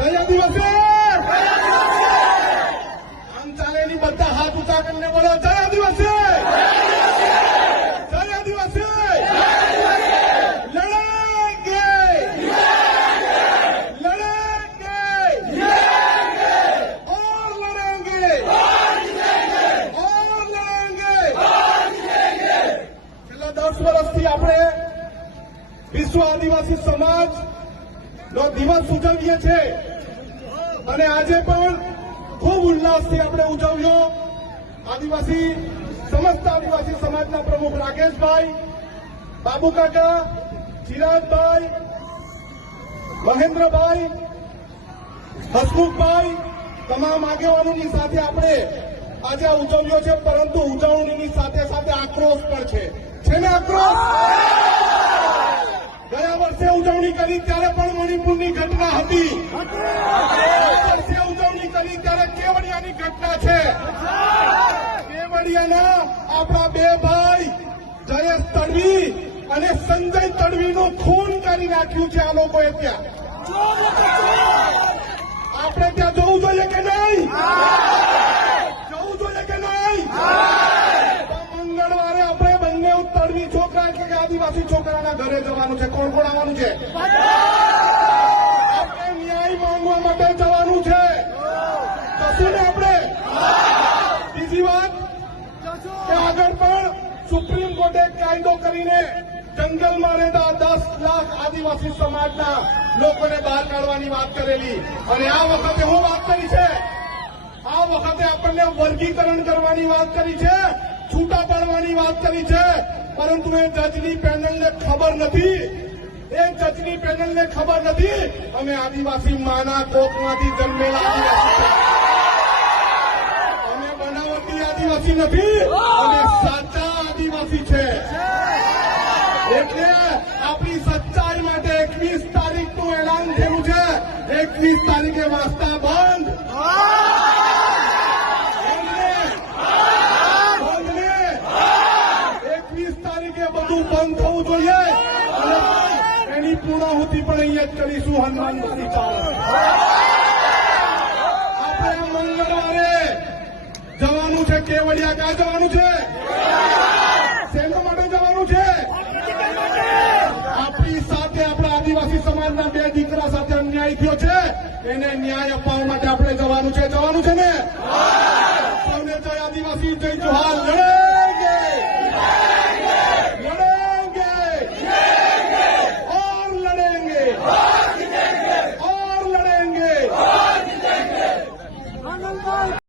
કયા દિવસે આમ ચાલેલી બધા હાથ ઊંચા કરીને બોલો કયા દિવસે કયા દિવસે લડેંગે લડેંगे और लड़ेंगे और लड़ेंगे। છેલ્લા 10 વર્ષથી આપણે વિશ્વ આદિવાસી સમાજ નો દિવસ ઉજવીએ છીએ અને આજે પણ ખૂબ ઉલ્લાસથી આપણે ઉજવ્યો। આદિવાસી સમસ્ત આદિવાસી સમાજના પ્રમુખ રાકેશભાઈ, બાબુ કાકા, ચિરાગભાઈ, મહેન્દ્રભાઈ, હસમુખભાઈ, તમામ આગેવાનોની સાથે આપણે આજે આ ઉજવ્યો છે, પરંતુ ઉજવણીની સાથે સાથે આક્રોશ પણ છે ને આક્રોશ? ગયા વર્ષે ઉજવણી કરી ત્યારે પણ મણિપુરની ઘટના હતી, વર્ષે ઉજવણી કરી ત્યારે કેવડિયાની ઘટના છે। કેવડિયાના આપણા બે ભાઈ જયેશ તડવી અને સંજય તડવીનું ખૂન કરી નાખ્યું છે આ લોકોએ ત્યાં। આપણે ત્યાં જવું જોઈએ કે નહીં? જવું જોઈએ કે નહીં? મંગળવારે આપણે બંને તડવી છોકરા કે આદિવાસી છોકરાના ઘરે જવાનું છે। કોણ કોણ આવવાનું છે? આપણે ન્યાય માંગવા માટે જવાનું છે। જશું ને આપણે? બીજી વાત કે આગળ પણ સુપ્રીમ કોર્ટે કાયદો કરીને જંગલમાં રહેતા 10 લાખ આદિવાસી સમાજના લોકોને બહાર કાઢવાની વાત કરેલી, અને આ વખતે હું વાત કરી છે, આ વખતે આપણને વર્ગીકરણ કરવાની વાત કરી છે, છૂટા પાડવાની વાત કરી છે, પરંતુ એ જજની પેનલને ખબર નથી। એ જજની પેનલને ખબર નથી અમે આદિવાસી માના કોખમાંથી જન્મેલા આદિવાસી, અમે બનાવટી આદિવાસી નથી, અમે સાચા આદિવાસી છે। એટલે આપણી સચ્ચાઈ માટે 21 તારીખનું એલાન થયેલું છે। 21 તારીખે વાસ્તા બંધ, 21 તારીખે બધું બંધ થવું જોઈએ, અને એની પૂર્ણાહુતિ પણ અહીંયા જ કરીશું હનુમાનવાડી ચાલે। આપણે મંગળવારે જવાનું છે કેવડિયા। ક્યાં જવાનું છે? શેના માટે જવાનું છે? આપણી સાથે આપણા આદિવાસી સમાજના બે દીકરા સાથે અન્યાય થયો છે, એને ન્યાય અપાવવા માટે આપણે જવાનું છે। જવાનું છે ને? સૌને જય આદિવાસી, જય જોહાર। લડેંગે લડેંગે और लड़ेंगे।